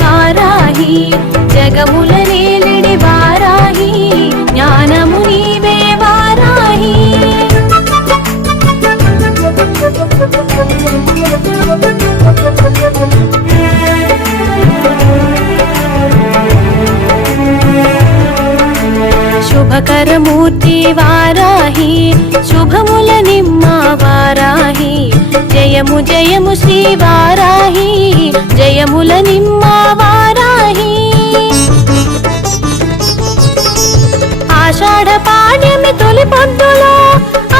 వారాహి జగముల నేలిడి వారాహి జ్ఞానము నీవే వారాహి శుభకరమూర్తి వారాహి శుభముల నిమ్మ వారాహి జయము జయము శ్రీ వారాహి జయముల నిమ్మ వారాహి ఆషాఢ పాడ్యమి తొలి పొద్దులో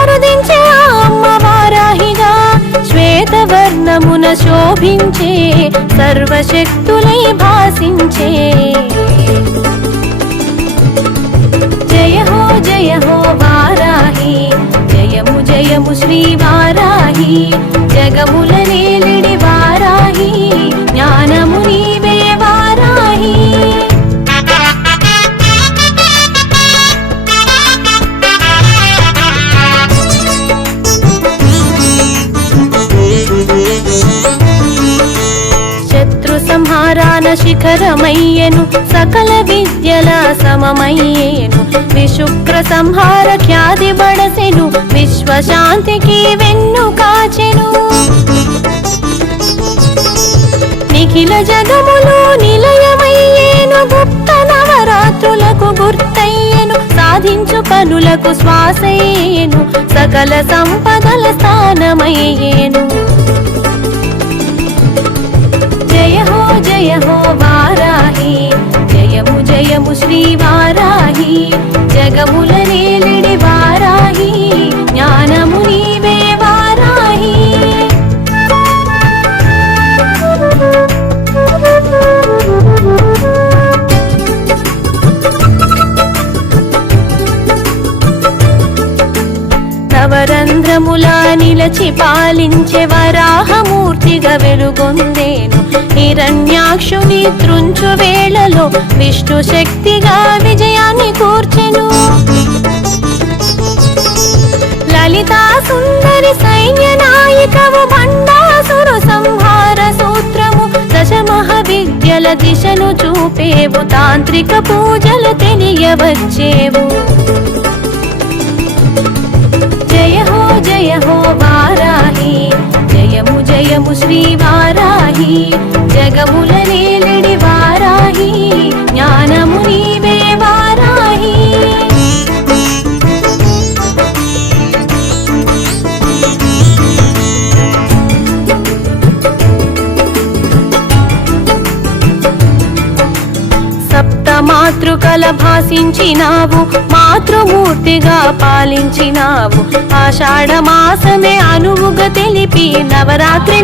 అరుదించే అమ్మ వారాహిగా శ్వేతవర్ణమున శోభించే సర్వశక్తులై భాసించే జయ హో వారాహి జయము జయము శ్రీ వారాహి జగముల నేలిడి వారాహి జ్ఞానము నీవే వారాహి సంహారాన శిఖరమయ్యెను సకల విద్యల సమమయ్యేను విశుక్ర సంహార ఖ్యాతి బడసెను విశ్వశాంతికి వెన్ను కాచెను నిఖిల జగములు నిలయమయ్యేను గుప్త నవరాత్రులకు గుర్తయ్యేను సాధించు పనులకు శ్వాసయ్యేను సకల సంపదల స్థానమయ్యేను జయ హో వారాహి జయము జయము శ్రీ వారాహి జగముల నేలిడి వారాహి జ్ఞానము నీవే వారాహి నవరంధ్రములా నిలచి పాలించే వరాహమూర్తిగా వెలుగొందేను హిరణ్యాక్షుని త్రుంచు వేళలో విష్ణు శక్తిగా విజయాన్ని కూర్చెను లలితా సుందరి సైన్య నాయికవు భండాసురు సంహార సూత్రము దశమహ విద్యల దిశను చూపేవు తాంత్రిక పూజలు తెలియవచ్చేవు జయ హో వారాహి జయము జయము శ్రీ వారాహి జగముల నేలిడి వారాహి జ్ఞానము నీవే వారాహి మాతృకల భాసించినావు మాతృమూర్తిగా పాలించినావు ఆషాఢ మాసమే అనువుగా తెలిపి నవరాత్రి